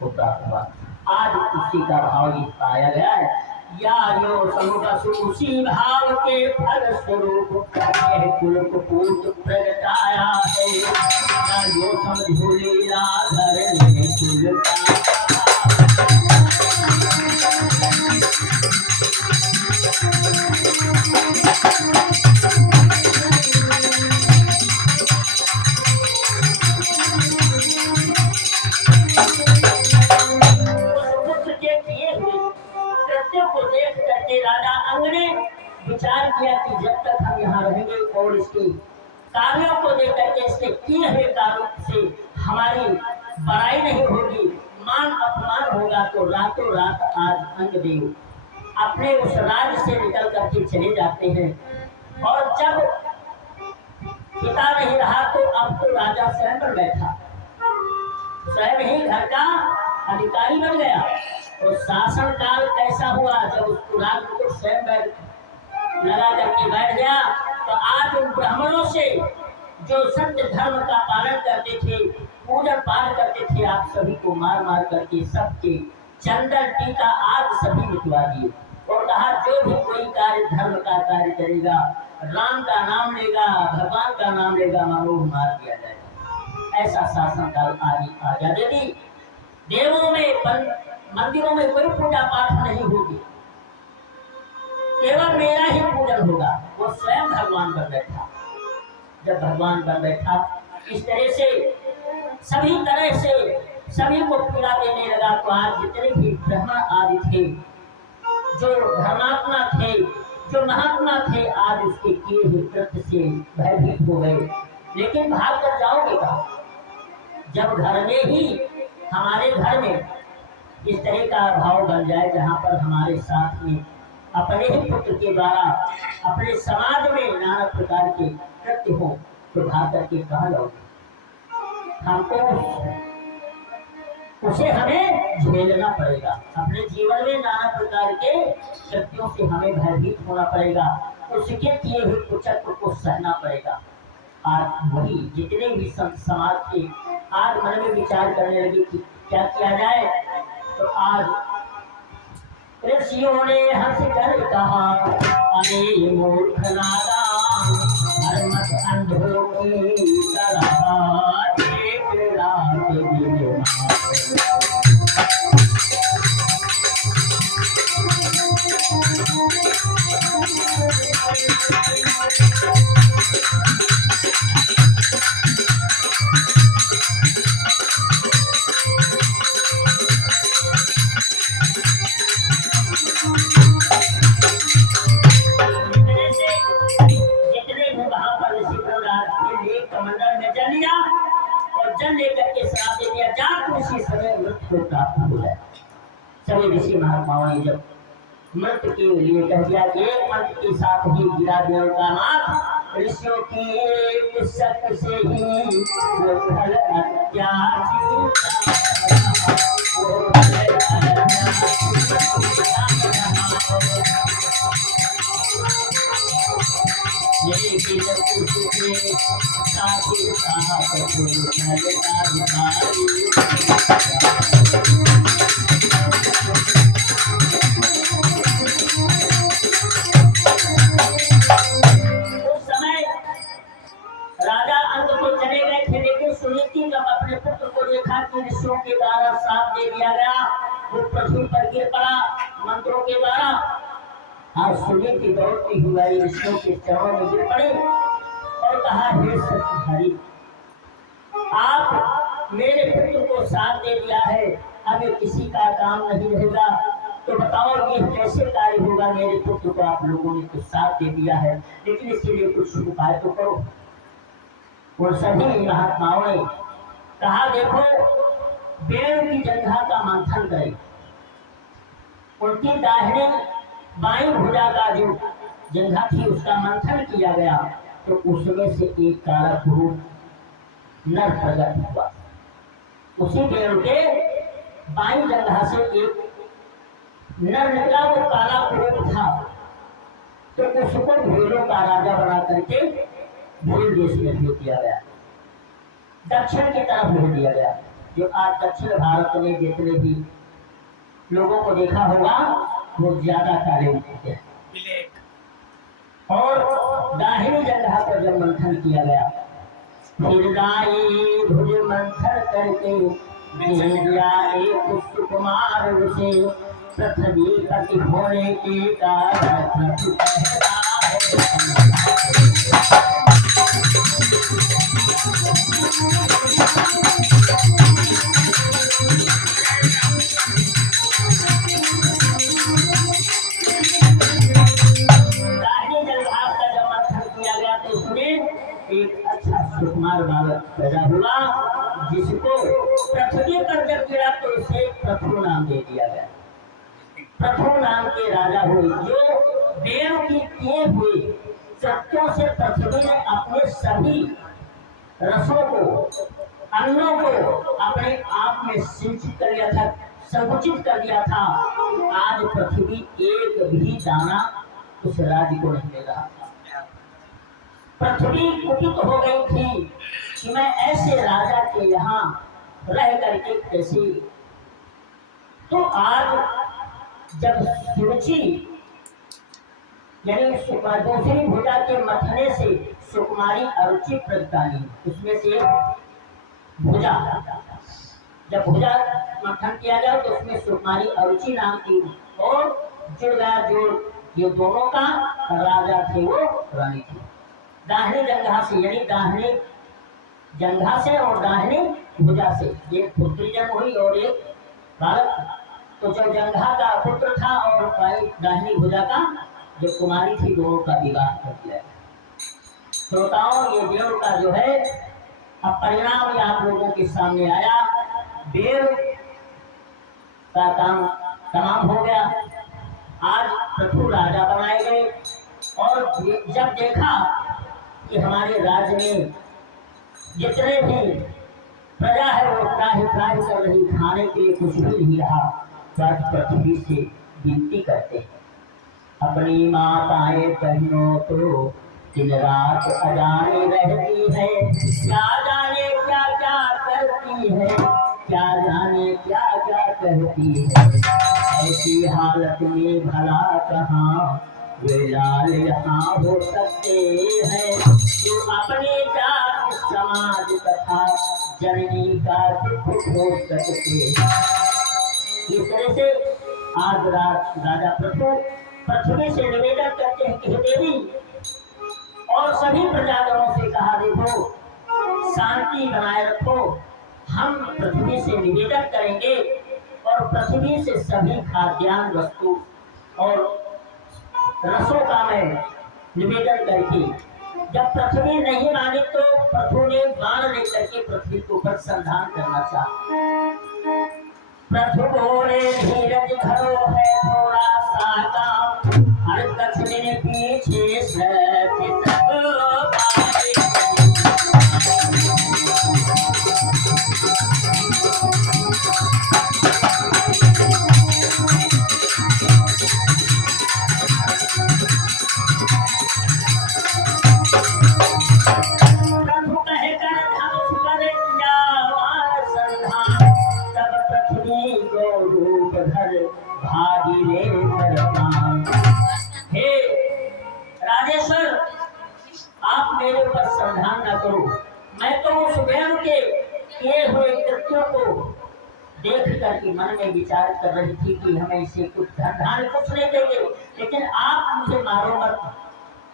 को प्राप्त हुआ। आज उसी का भाव ये पाया गया है। या यो समुपसु उसी भाव के फल स्वरूप यह कुल कपूत प्रगटाया है। या यो समझू लीलाधर ने कुल का राजा अंग ने विचार किया कि जब तक हम यहाँ रहेंगे और इसके कार्यों को देख करके इसके किए हुए कार्यों से हमारी बड़ाई नहीं होगी, मान अपमान होगा, तो रातों रात आज अंगदेव अपने उस राज्य से निकल करके चले जाते हैं। और जब पिता नहीं रहा तो अब तो राजा स्वयं पर बैठा, स्वयं ही घर का अधिकारी बन गया। और शासन काल कैसा हुआ जब उसको राज को स्वयं लगा करके बैठ गया। तो आज उन ब्राह्मणों से जो सत्य धर्म का पालन करते थे, पूजन पाठ करते थे, आप सभी को मार मार करके सबके चंदन टीका आज सभी मिटवा दिए। और कहा जो भी कोई कार्य धर्म का कार्य करेगा, राम का नाम लेगा, भगवान का नाम लेगा, मानो मार दिया जाएगा। ऐसा शासन काल आज्ञा दे दी। देवों में मंदिरों में कोई पूजा पाठ नहीं होगी, केवल मेरा ही पूजन होगा। वो स्वयं भगवान बन बैठा। जब भगवान बन बैठा इस तरह से सभी तरह से सभी को पीड़ा देने लगा। तो आज जितने भी ब्राह्मण आदि थे, जो धर्मात्मा थे, जो महात्मा थे, आज उसके किए हुए कृत्य से भयभीत हो गए। लेकिन भाग कर जाओगे कहाँ जब घर में ही हमारे घर में इस तरह का भाव बन जाए जहाँ पर हमारे साथ में अपने ही पुत्र के द्वारा अपने समाज में नाना प्रकार के कृत्य हो, तो भाग करके कहाँ जाओगे? हमको उसे हमें झेलना पड़ेगा। अपने जीवन में नाना प्रकार के कृत्यों से हमें भयभीत होना पड़ेगा, उसके किए हुए कुचक्र को सहना पड़ेगा। आज वही जितने भी समाज के आज मन में विचार करने लगे कि क्या किया जाए। तो आज ऋषियों ने हंस कर कहा, अरे मूर्ख नादान, धर्मत अंधों की तरह एक रात दिन सभी ऋषि महात्माओं ने जब मंत्र के लिए कह दिया कि एक मंत्र के साथ ही गिरा देव का नाथ, ऋषियों की एक शक से ही वो फल के द्वारा साथ दे दिया गया, वो पृथ्वी पर गिर पड़ा मंत्रों के द्वारा। आज सूर्य की दौड़ती हुई ऋषियों के चरणों में गिर पड़े और कहा, हे सत्यधारी, आप मेरे पुत्र को साथ दे दिया है, अब ये किसी का काम नहीं रहेगा। तो बताओ ये कैसे कार्य होगा? मेरे पुत्र को आप लोगों ने तो साथ दे दिया है, लेकिन इसके लिए कुछ उपाय तो करो। और सभी महात्माओं ने कहा, देखो पेड़ की जंघा का मंथन करें, उनकी दाहिने बाईं भुजा का जो जंघा थी उसका मंथन किया गया, तो उसमें से एक काला पुरुष नर प्रकट हुआ। उसी पेड़ के बाईं जंघा से एक नर निकला, वो काला पुरुष था। तो उसको भेड़ों का राजा बना करके भेड़ देश में भेज दिया गया, दक्षिण की तरफ भेज दिया गया। जो आज दक्षिण भारत में जितने भी लोगों को देखा होगा वो ज्यादा काले होते हैं। और दाहिनी जगह पर जब मंथन किया गया, फिर दाई भुज मंथन करके एक कुमार उसे पृथ्वी अति होने के कारण एक अच्छा सुकुमार बालक पैदा हुआ, जिसको पृथ्वी पर जब गिरा तो उसे प्रथु नाम दे दिया गया। प्रथु नाम के राजा हुए, जो देव की किए हुए सत्यों से पृथ्वी ने अपने सभी रसों को, अन्नों को अपने आप में सिंचित कर लिया था, संकुचित कर दिया था। आज पृथ्वी एक भी दाना उस राज्य को नहीं मिल रहा था। पृथ्वी कुपित हो गई थी कि मैं ऐसे राजा के यहाँ रह करके कैसे। तो आज जब सुरुचि यानी दूसरी भुजा के मथने से सुकुमारी अरुचि प्रगटानी, उसमें से भुजा जब भुजा मथन किया गया तो उसमें सुकुमारी अरुचि नाम की और जुड़ गया, जो ये दोनों का राजा थे वो रानी थी। दाहिनी जंघा से यानी दाहिनी जंघा से और दाहिनी भुजा से एक पुत्री जन्म हुई और एक बालक। तो जो जंघा का पुत्र था और दाहिनी भुजा का जो कुमारी थी, दोनों का विवाह कर दिया। श्रोताओं, ये देव का जो है अब परिणाम ये आप लोगों के सामने आया। देव का काम तमाम हो गया। आज प्रथु राजा बनाए गए और जब देखा कि हमारे राज्य में जितने भी प्रजा है वो त्राहि कर रही, खाने के लिए कुछ भी नहीं रहा, तो आज पृथ्वी से विनती करते हैं, अपनी माताएं बहनों तो दिन रात अजानी रहती है, क्या जाने क्या क्या करती है, क्या जाने क्या क्या करती है, ऐसी हालत में भला कहाँ वे लाल यहाँ हो सकते हैं, जो अपने जात समाज तथा जननी का दुख हो सकते। इस तरह से आज राजा प्रथु पृथ्वी से निवेदन करते हैं कि देवी और सभी प्रजागणों से कहा, देखो शांति बनाए रखो, हम पृथ्वी से निवेदन करेंगे और पृथ्वी से सभी खाद्यान्न वस्तु और रसों का मैं निवेदन करके, जब पृथ्वी नहीं मानी तो प्रभु ने बाण लेकर के पृथ्वी के ऊपर संधान करना चाहा। प्रभु बोले धीरज धरो है थोड़ा सा काम, हर दक्षिण पीछे सत्य मेरे ऊपर संधान न करो, मैं तो उस वेद के किए हुए कृत्यों को देख करके मन में विचार कर रही थी कि हमें इसे कुछ धन कुछ नहीं देंगे, लेकिन आप मुझे मारो मत,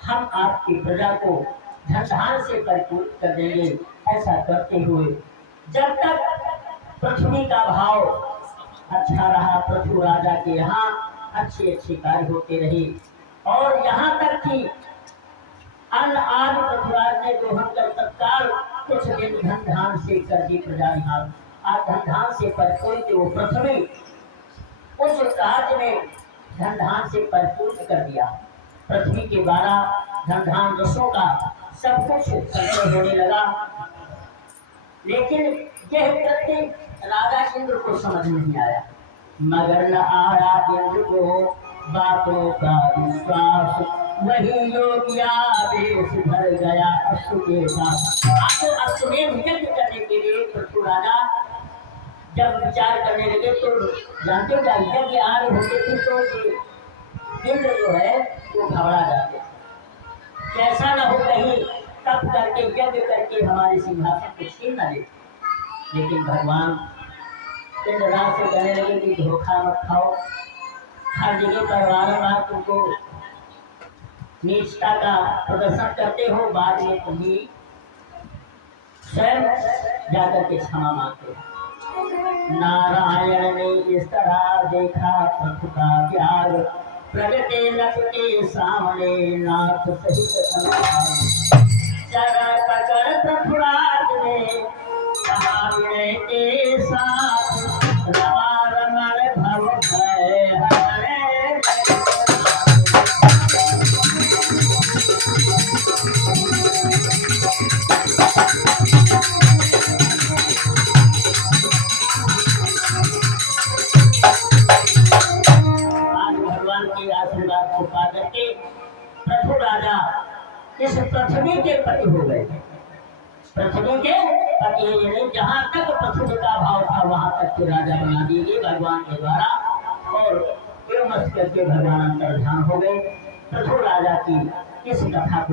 हम आपकी प्रजा को धन से भरपूर कर देंगे। ऐसा करते हुए जब तक पृथ्वी का भाव अच्छा रहा, पृथु राजा के यहाँ अच्छे अच्छे कार्य होते रहे और यहाँ तक कि अन्न आदि पृथ्वीराज ने दोहन कर तत्काल कुछ दिन धन से कर दी प्रजा निहाल। आज धन से परिपूर्ण थी वो पृथ्वी, उस राज्य में धन से परिपूर्ण कर दिया। पृथ्वी के द्वारा धन रसों का सब कुछ संचय होने लगा, लेकिन यह कृत्य राजा इंद्र को समझ नहीं आया, मगर न आया इंद्र को बातों का विश्वास, वही योगिया देश भर गया अश्रु के साथ। आपको अश्वमेध यज्ञ करने के लिए पृथु राजा जब विचार करने लगे तो जानते हो यज्ञ आग होते थे तो इंद्र जो है वो घबरा जाते, कैसा न हो कहीं तप करके यज्ञ करके हमारे सिंहासन को छीन न ले। लेकिन भगवान इंद्रराज से कहने लगे कि धोखा मत खाओ, हर जगह पर बारम्बार तुमको नीचता का प्रदर्शन करते हो, बाद में तुम ही स्वयं जाकर के क्षमा मांगते हो। नारायण ने इस तरह देखा पशु का त्याग, प्रगटे नख के सामने नाथ सहित चरण पकड़ प्रभुराज ने कहा विनय के साथ रमा रमण भव भय हरे। भगवान के आशीर्वाद को पा करके पृथु राजा इस पृथ्वी के पति हो गए। पृथ्वी के पति यानी जहाँ तक पृथ्वी का भाव था वहां तक के राजा बना दिए गए भगवान के द्वारा, और करके भगवान अंतर्धान हो गए। पृथु राजा की इस कथा को